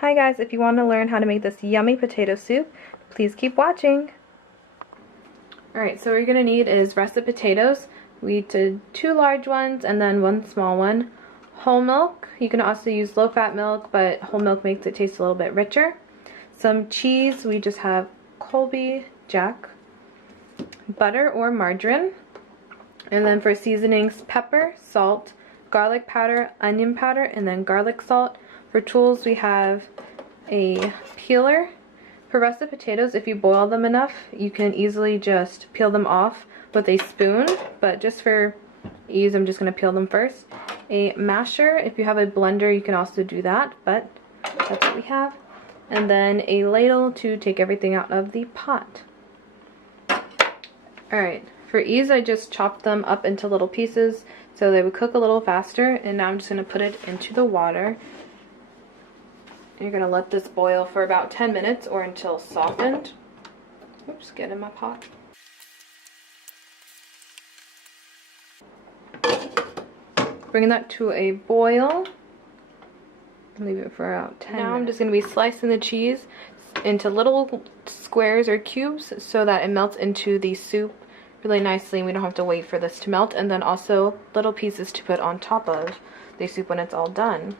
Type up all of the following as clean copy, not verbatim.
Hi guys, if you want to learn how to make this yummy potato soup, please keep watching. Alright, so what you're going to need is russet potatoes. We did 2 large ones and then 1 small one. Whole milk. You can also use low-fat milk, but whole milk makes it taste a little bit richer. Some cheese. We just have Colby Jack. Butter or margarine. And then for seasonings, pepper, salt, garlic powder, onion powder, and then garlic salt. For tools, we have a peeler. For russet potatoes, if you boil them enough, you can easily just peel them off with a spoon, but just for ease, I'm just going to peel them first. A masher. If you have a blender, you can also do that, but that's what we have. And then a ladle to take everything out of the pot. Alright, for ease, I just chopped them up into little pieces so they would cook a little faster, and now I'm just going to put it into the water. You're going to let this boil for about 10 minutes or until softened. Oops, get in my pot. Bring that to a boil. Leave it for about 10 minutes. Now I'm just going to be slicing the cheese into little squares or cubes so that it melts into the soup really nicely and we don't have to wait for this to melt. And then also little pieces to put on top of the soup when it's all done.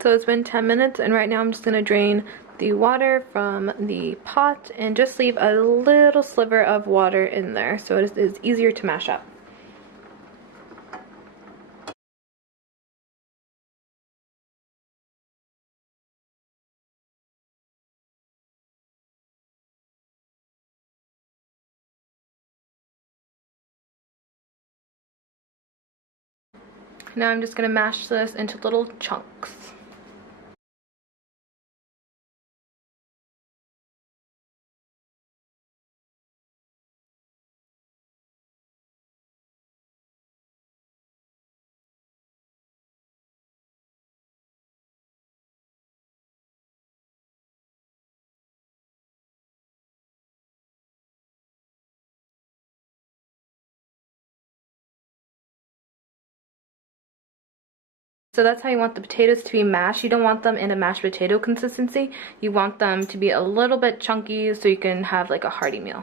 So it's been 10 minutes and right now I'm just going to drain the water from the pot and just leave a little sliver of water in there so it is easier to mash up. Now I'm just going to mash this into little chunks. So that's how you want the potatoes to be mashed. You don't want them in a mashed potato consistency. You want them to be a little bit chunky so you can have like a hearty meal.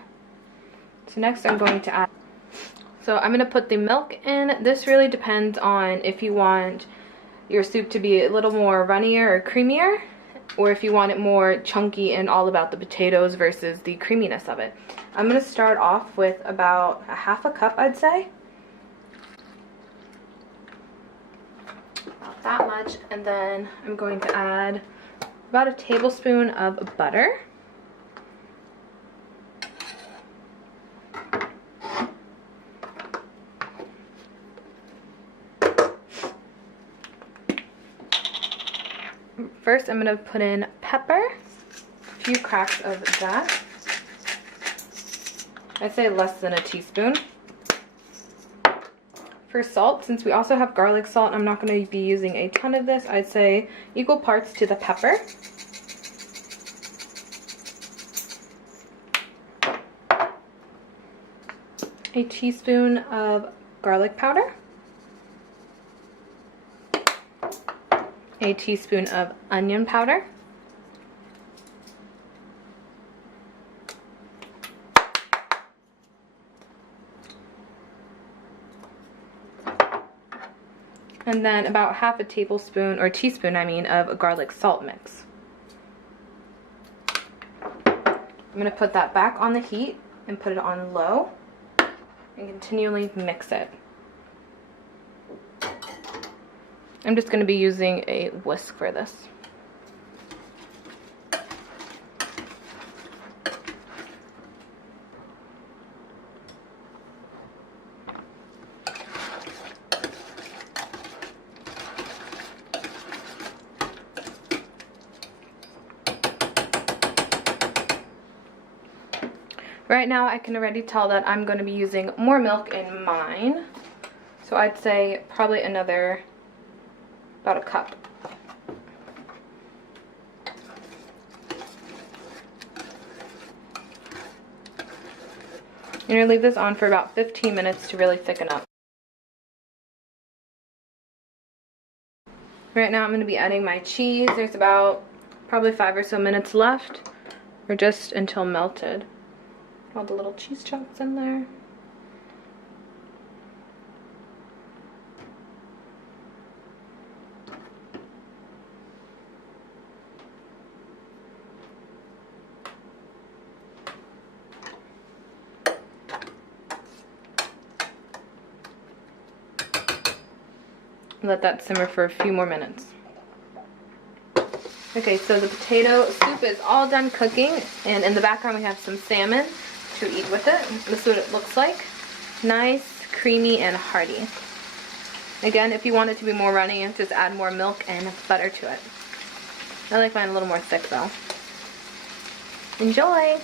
So next I'm going to add, so I'm going to put the milk in. This really depends on if you want your soup to be a little more runnier or creamier, or if you want it more chunky and all about the potatoes versus the creaminess of it. I'm going to start off with about a half a cup, I'd say. About that much, and then I'm going to add about a tablespoon of butter. First, I'm going to put in pepper, a few cracks of that. I'd say less than a teaspoon. For salt, since we also have garlic salt, I'm not going to be using a ton of this. I'd say equal parts to the pepper. A teaspoon of garlic powder. A teaspoon of onion powder. And then about half a tablespoon, or teaspoon I mean, of garlic salt mix. I'm going to put that back on the heat and put it on low and continually mix it. I'm just going to be using a whisk for this. Right now I can already tell that I'm going to be using more milk in mine. So I'd say probably another, about a cup. I'm going to leave this on for about 15 minutes to really thicken up. Right now I'm going to be adding my cheese. There's about probably 5 or so minutes left, or just until melted. All the little cheese chunks in there. Let that simmer for a few more minutes. Okay, so the potato soup is all done cooking, and in the background we have some salmon to eat with it. This is what it looks like. Nice, creamy, and hearty. Again, if you want it to be more runny, you just add more milk and butter to it. I like mine a little more thick though. Enjoy!